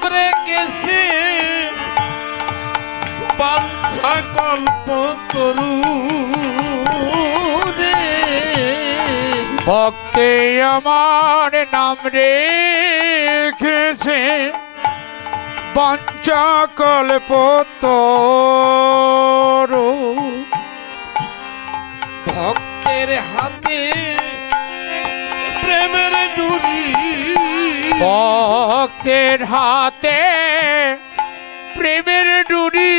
মানব রেখেছে বাঞ্ছা কল্প তরু রে। ভক্তে আমার নাম রেখেছে বাঞ্ছা কল্প তরু। ভক্তের হাতে প্রেমের ডুরি, ভক্তের হাতে প্রেমের ডুরি।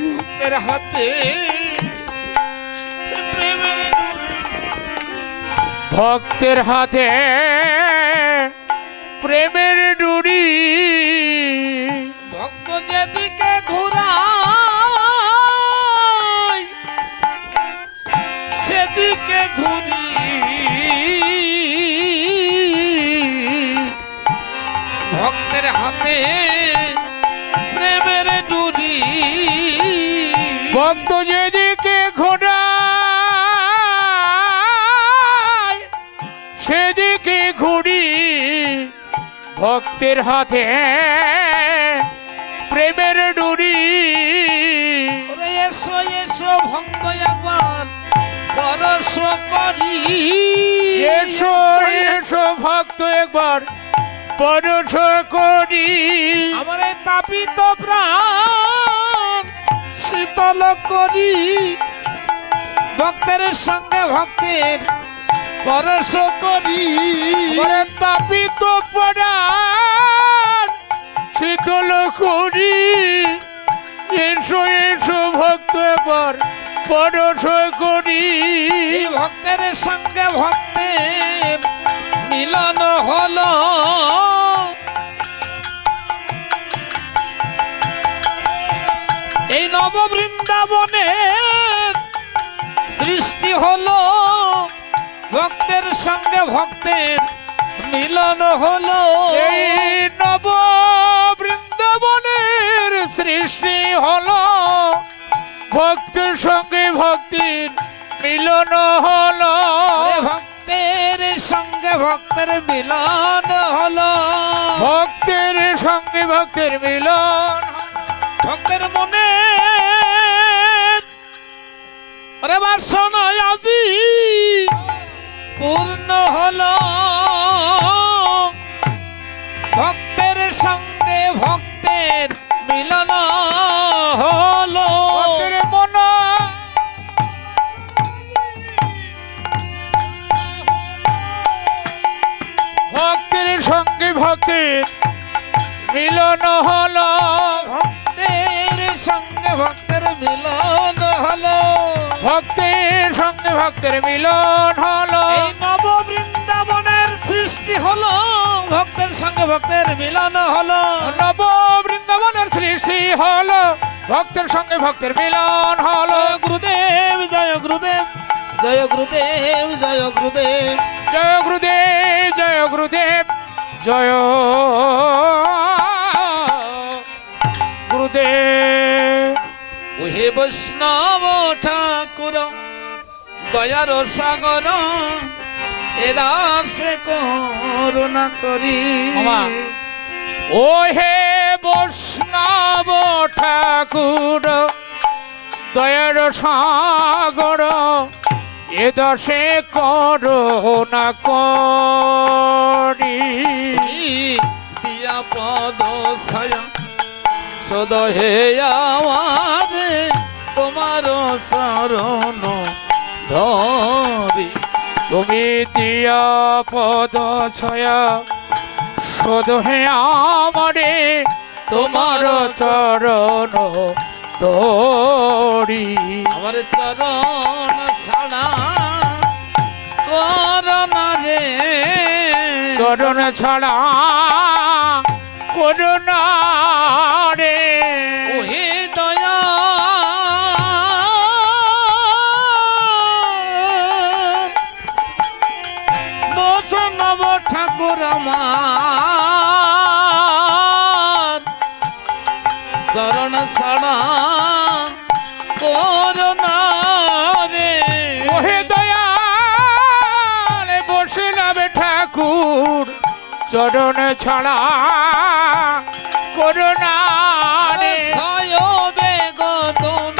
ভক্তের হাতে প্রেমের ডুরি, ভক্তের হাতে প্রেমের ডুরি। ভক্ত যেদিকে ঘুরায় সেদিকে ঘুরি। ভক্তের হাতে প্রেমের ডুরি, ভক্ত যেদিকে ঘোরায় সেদিকে ঘুরি। ভক্তের হাতে প্রেমের ডুরি। ওরে এসো এসো ভক্ত একবার পরশ করি। এসো এসো ভক্ত একবার পরশ করি। আমার এই তাপিত প্রাণ শীতল করি। ভক্তের সঙ্গে ভক্তের পরশ করি। আমার তাপিত প্রাণ শীতল করি। এসো এসো ভক্ত একবার পরশ করি। এই ভক্তের সঙ্গে ভক্তের মিলন হলো। এই নব বৃন্দাবনের সৃষ্টি হলো। ভক্তের সঙ্গে ভক্তের মিলন হলো। এই নব বৃন্দাবনের সৃষ্টি হলো। ভক্তের সঙ্গে ভক্তির মিলন হলো। ভক্তের সঙ্গে ভক্তের মিলন হলো। ভক্তের সঙ্গে ভক্তের মিলন। ভক্তের মনে আরে বাসনা আজি পূর্ণ হলো। ভক্তের সঙ্গে ভক্তের মিলন হলো। ভক্তের মন ভক্তের সঙ্গে ভক্তের মিলন হলো। ভক্তের সঙ্গে ভক্তের মিলন হলো। ভক্তের সঙ্গে ভক্তের মিলন হলো। এই নব বৃন্দাবনের সৃষ্টি হলো। ভক্তের সঙ্গে ভক্তের মিলন হলো। নব বৃন্দাবনের সৃষ্টি হলো। ভক্তের সঙ্গে ভক্তের মিলন হলো। গুরুদেব জয় গুরুদেব, জয় গুরুদেব, জয় গুরুদেব। জয় গুরুদেব, জয় গুরুদেব, জয় গুরুদেব। ওহে বৈষ্ণব ঠাকুর দয়ার সাগর এ দাসে করুণা করি। মামা। ও হে বৈষ্ণব ঠাকুর দয়ার সাগর এ দশে করুণা করি। দিয়া পদ ছায়া সদ হে আমারে তোমার শরণ ধরি। তুমি দিয়া পদ ছয়া শোধ হে আমারে তোমার চরণ তোরি। আমার চরণ ছাড়া করোনা রে। চরণ ছাড়া করুণা রে। ওহে দয়া বৈষ্ণব ঠাকুর আমার চরণ ছাড়া করোনা রে। ওহে দয়াল বৈষ্ণব ঠাকুর চরণ ছাড়া করুণা রে সয় বেগদম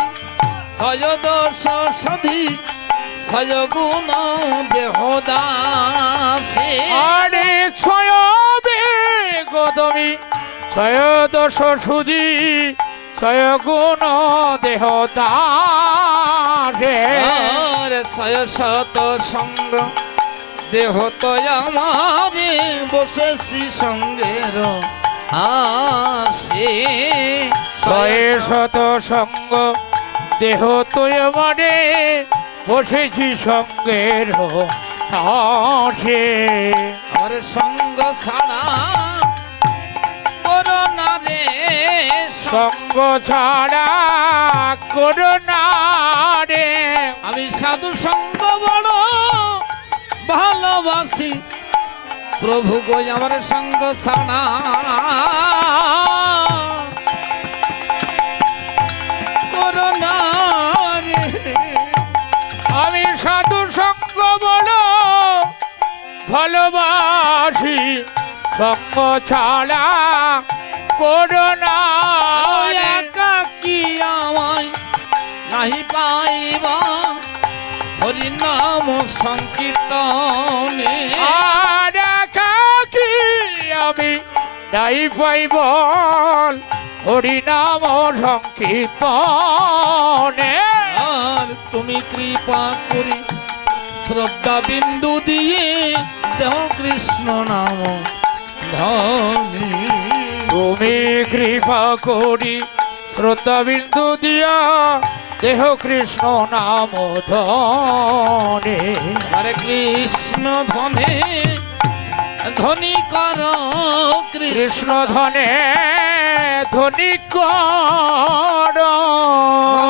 সয় দোষ সধি সয় গুণ দেহদাসে আরে ছয় বেগদমি ছয় দশ সুজি ছয় গুণ দেহ দারে আরে সয় শত সঙ্গ দেহ তো আমারে বসেছি সঙ্গের আসে ছয় শত সঙ্গ দেহ তুই মানে বসেছি সঙ্গের আছে আমার সঙ্গ ছাড়া করোনা রে সঙ্গ ছাড়া করুণা রে আমি সাধু সঙ্গ বড় ভালোবাসি প্রভু গো আমার সঙ্গ ছাড়া করোনা রে আমি সাধু সঙ্গ বলো ভালোবাসি সঙ্গ ছাড়া করুণা রে। একাকি আমায় নাহি পাইবা হরি নাম সংকীর্তনে আর একাকী আমি নাই পাইব হরি নাম সংকীর্তনে আর তুমি কৃপা করি শ্রদ্ধা বিন্দু দিয়ে দেহ কৃষ্ণ নাম ধনী তুমি কৃপা করি শ্রদ্ধা বিন্দু দিয়া দেহ কৃষ্ণ নাম ধনে হরে কৃষ্ণ ধনে ধনী কর কৃষ্ণ ধনে ধনী কর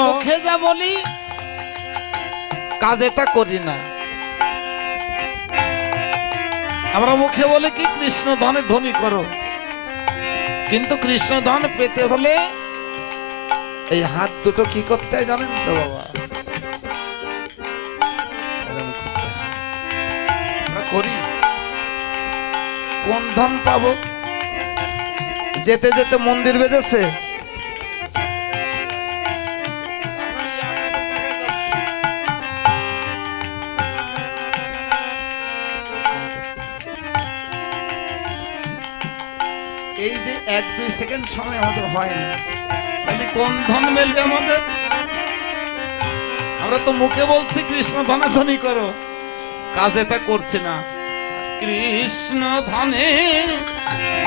মুখে যা বলি কাজে তা করি না আমরা মুখে বলে কি কৃষ্ণ ধনে ধনী করো কিন্তু কৃষ্ণ ধন পেতে হলে এই হাত দুটো কি করতে হয় জানেন তো বাবা এরকম করতে হয়। আমরা করি কোন ধন পাবো যেতে যেতে মন্দির বেঁধেছে এই যে 1-2 সেকেন্ড সময় আমাদের হয় না তাহলে কোন ধন মিলবে আমাদের আমরা তো মুখে বলছি কৃষ্ণ ধনে ধনী করো কাজে তা করছি না কৃষ্ণ ধনে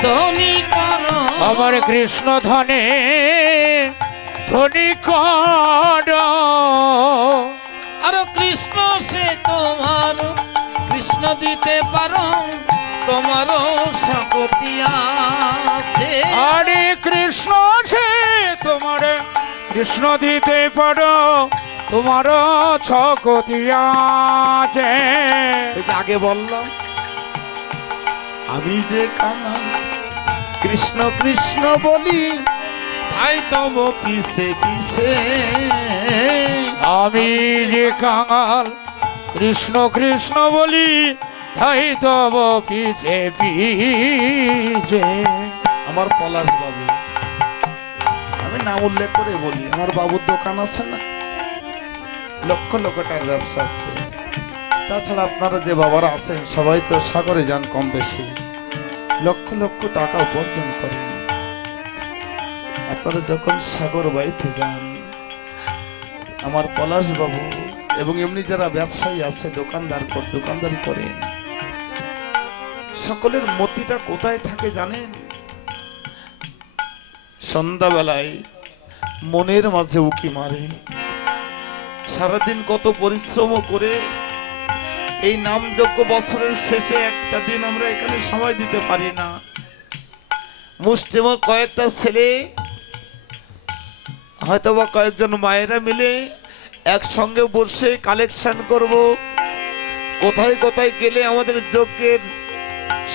ধনী করো আমার কৃষ্ণ ধনে ধনী কর আর কৃষ্ণ সে তোমার কৃষ্ণ দিতে পারো তোমারও শক্তি আছে আরে কৃষ্ণ সে তোমার কৃষ্ণ দিতে পারো তোমার ছকতি আছে ওই যে আগে বললাম আমি যে কানা কৃষ্ণ কৃষ্ণ বলি তাই তব পিছে পিছে আমি যে কাঙাল কৃষ্ণ কৃষ্ণ বলি তাই তব পিছে পিছে আমার পলাশ বাবু আমি নাম উল্লেখ করে বলি আমার বাবুর দোকান আছে না লক্ষ লক্ষ টাকার ব্যবসা আছে তাছাড়া আপনারা যে বাবারা আছেন সবাই তো সাগরে যান কম বেশি লক্ষ লক্ষ টাকা উপার্জন করেন আপনারা যখন সাগর বাড়িতে যান আমার পলাশ বাবু এবং এমনি যারা ব্যবসায়ী আছে দোকানদারি করেন সকলের মতিটা কোথায় থাকে জানেন সন্ধ্যাবেলায় মনের মাঝে উকি মারে সারাদিন কত পরিশ্রম করে এই নামযজ্ঞ বছরের শেষে একটা দিন আমরা এখানে সময় দিতে পারি না মুষ্টিমেয় কয়েকটা ছেলে হয়তোবা কয়েকজন মায়েরা মিলে একসঙ্গে বসে কালেকশন করব কোথায় কোথায় গেলে আমাদের যজ্ঞের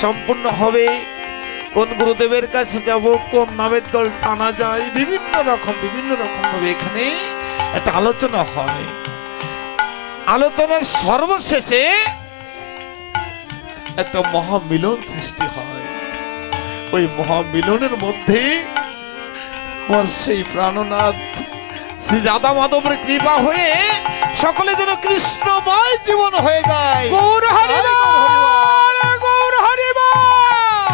সম্পূর্ণ হবে কোন গুরুদেবের কাছে যাব কোন নামের দল টানা যায় বিভিন্ন রকম ভাবে এখানে একটা আলোচনা হয় আলোচনার সর্বশেষে একটা মহামিলন সৃষ্টি হয় ওই মহামিলনের মধ্যে আমার সেই প্রাণনাথ শ্রী রাধা মাধবের কৃপা হয়ে সকলে যেন কৃষ্ণময় জীবন হয়ে যায়। গৌর হরি বল, গৌর হরি বল।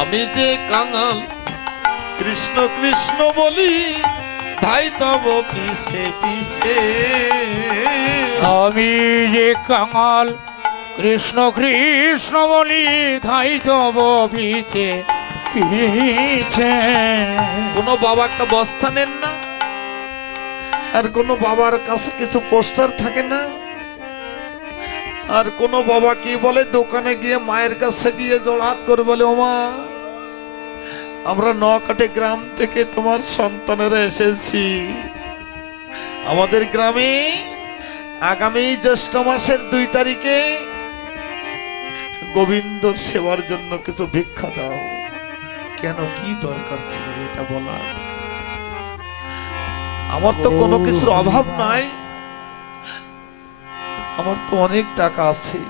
আমি যে কাঙাল কৃষ্ণ কৃষ্ণ বলি, ধাই তব পিছে পিছে। আমি যে কাঙাল কৃষ্ণ কৃষ্ণ বলি, ধাই তব পিছে পিছে। কোনো বাবা একটা বস্তা নেন না, আর কোনো বাবার কাছে কিছু পোস্টার থাকে না, আর কোনো বাবা কি বলে দোকানে গিয়ে মায়ের কাছে গিয়ে জড়হাত করে বলে, ওমা আমরা নকাটে গ্রাম থেকে তোমার সন্তানেরা এসেছি, আমাদের গ্রামে আগামী জ্যৈষ্ঠ মাসের 2 তারিখে গোবিন্দর সেবার জন্য কিছু ভিক্ষা দাও। কেন, কি দরকার ছিল এটা বলার? আমার তো কোনো কিছুর অভাব নাই, আমার তো অনেক টাকা আছে,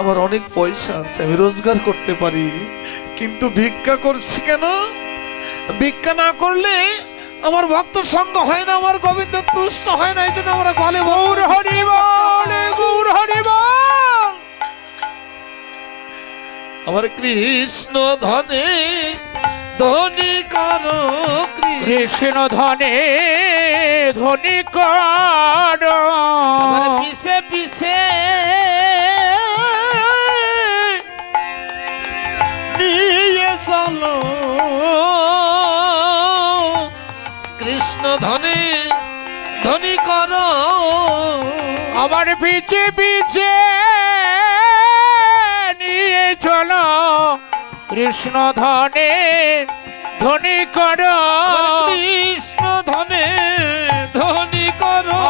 আমার অনেক পয়সা আছে, আমি রোজগার করতে পারি, কিন্তু ভিক্ষা করছি কেন? ভিক্ষা না করলে আমার ভক্ত সঙ্গ হয় না, আমার গোবিন্দ তুষ্ট হয় না, এই জন্য আমরা গলে গৌর হরি বল, গৌর হরি বল। আমার কৃষ্ণ ধনে ধনী করো, কৃষ্ণ ধনে ধনী কর। আমার পিছে পিছে নিয়ে চলো, কৃষ্ণ ধনে ধনী করো। আমার পিছে পিছে নিয়ে চলো, কৃষ্ণ ধনে ধনী কর। কৃষ্ণ ধনে ধনী করো।